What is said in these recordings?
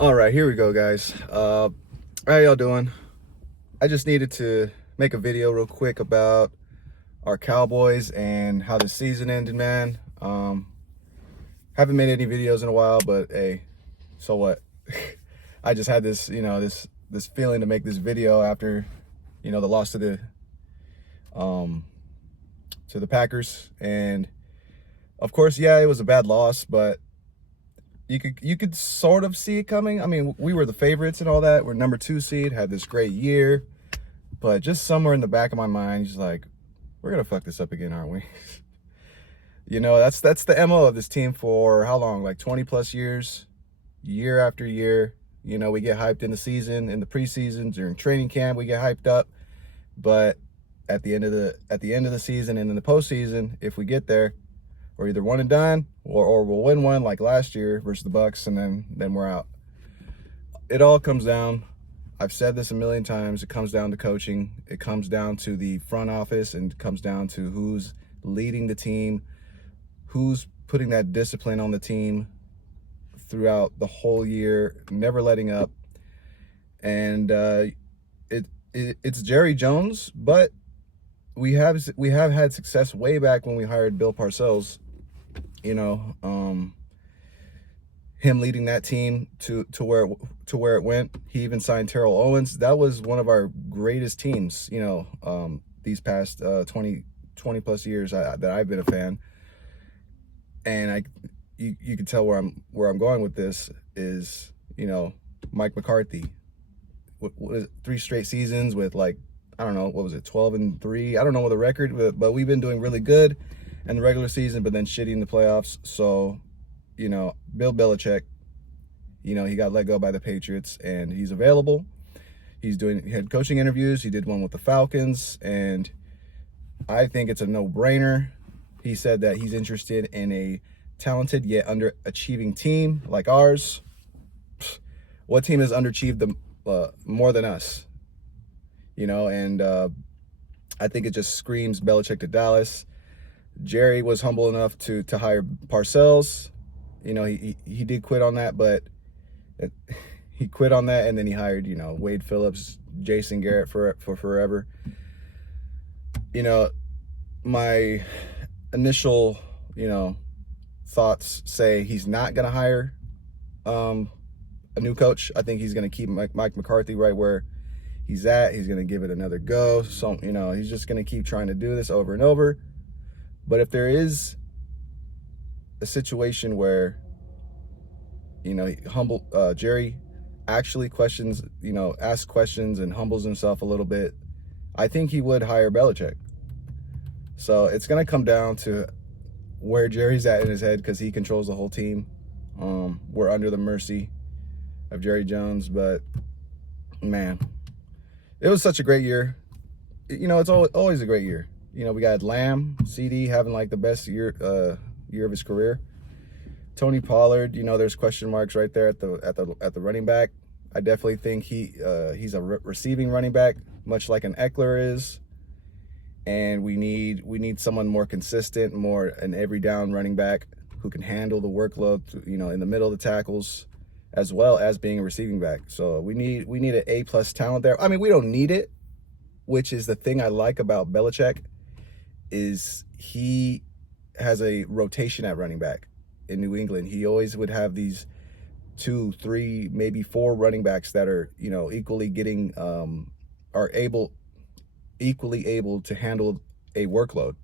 All right, here we go, guys. How y'all doing? I just needed to make a video real quick about our Cowboys and how the season ended, man. Haven't made any videos in a while, but hey, so what? I just had this, this feeling to make this video after, the loss um to the Packers, and of course, yeah, it was a bad loss, but you could sort of see it coming. I mean, we were the favorites and all that. We're number 2 seed, had this great year, but just somewhere in the back of my mind, just like, we're gonna fuck this up again, aren't we? That's the MO of this team for how long? Like 20 plus years, year after year. We get hyped in the season, in the preseason, during training camp, we get hyped up, but at the end of the season and in the postseason, if we get there, we're either one and done, or we'll win one like last year versus the Bucks, and then we're out. It all comes down, I've said this a million times, it comes down to coaching. It comes down to the front office, and it comes down to who's leading the team, who's putting that discipline on the team throughout the whole year, never letting up. And it's Jerry Jones, but we have had success way back when we hired Bill Parcells. you know, um, him leading that team to where it went. He even signed Terrell Owens. That was one of our greatest teams, these past 20 plus years that I've been a fan. And you can tell where I'm going with this is, Mike McCarthy. What is it, 3 straight seasons with, like, I don't know, what was it, 12-3? I don't know what the record, but we've been doing really good in the regular season, but then shitty in the playoffs. So, Bill Belichick, he got let go by the Patriots, and he's available. He's doing head coaching interviews. He did one with the Falcons, and I think it's a no-brainer. He said that he's interested in a talented yet underachieving team like ours. What team has underachieved more than us? And I think it just screams Belichick to Dallas. Jerry was humble enough to hire Parcells. He did quit on that, but he quit on that, and then he hired, Wade Phillips, Jason Garrett for forever. My initial, thoughts say he's not going to hire a new coach. I think he's going to keep Mike McCarthy right where he's at. He's going to give it another go. So, he's just going to keep trying to do this over and over. But if there is a situation where, Jerry actually asks questions and humbles himself a little bit, I think he would hire Belichick. So it's going to come down to where Jerry's at in his head, because he controls the whole team. We're under the mercy of Jerry Jones, but man, it was such a great year. It's always a great year. We got Lamb, CD having like the best year of his career. Tony Pollard, there's question marks right there at the running back. I definitely think he's a receiving running back, much like an Eckler is. And we need someone more consistent, more an every down running back who can handle the workload, in the middle of the tackles, as well as being a receiving back. So we need an A+ talent there. I mean, we don't need it, which is the thing I like about Belichick, is he has a rotation at running back. In New England, he always would have these 2, 3, maybe 4 running backs that are, equally able to handle a workload.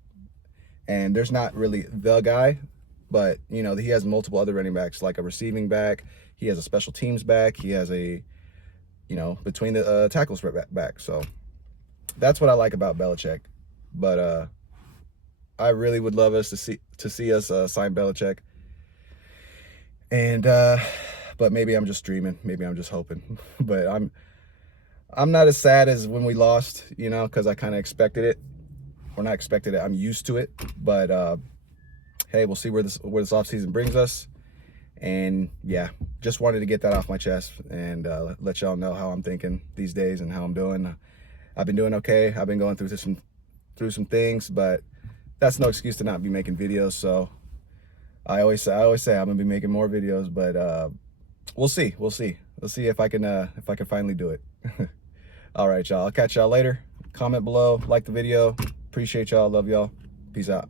And there's not really the guy, but he has multiple other running backs, like a receiving back. He has a special teams back. He has a between the tackles back. So that's what I like about Belichick. But I really would love us to see us sign Belichick. And but maybe I'm just dreaming. Maybe I'm just hoping. But I'm not as sad as when we lost, because I kind of expected it. Or not expected it, I'm used to it. But hey, we'll see where this offseason brings us. And yeah, just wanted to get that off my chest and let y'all know how I'm thinking these days and how I'm doing. I've been doing okay. I've been going through some things, but that's no excuse to not be making videos. So I always say I'm gonna be making more videos, but we'll see. We'll see. Let's see if I can finally do it. All right, y'all. I'll catch y'all later. Comment below, like the video. Appreciate y'all. Love y'all. Peace out.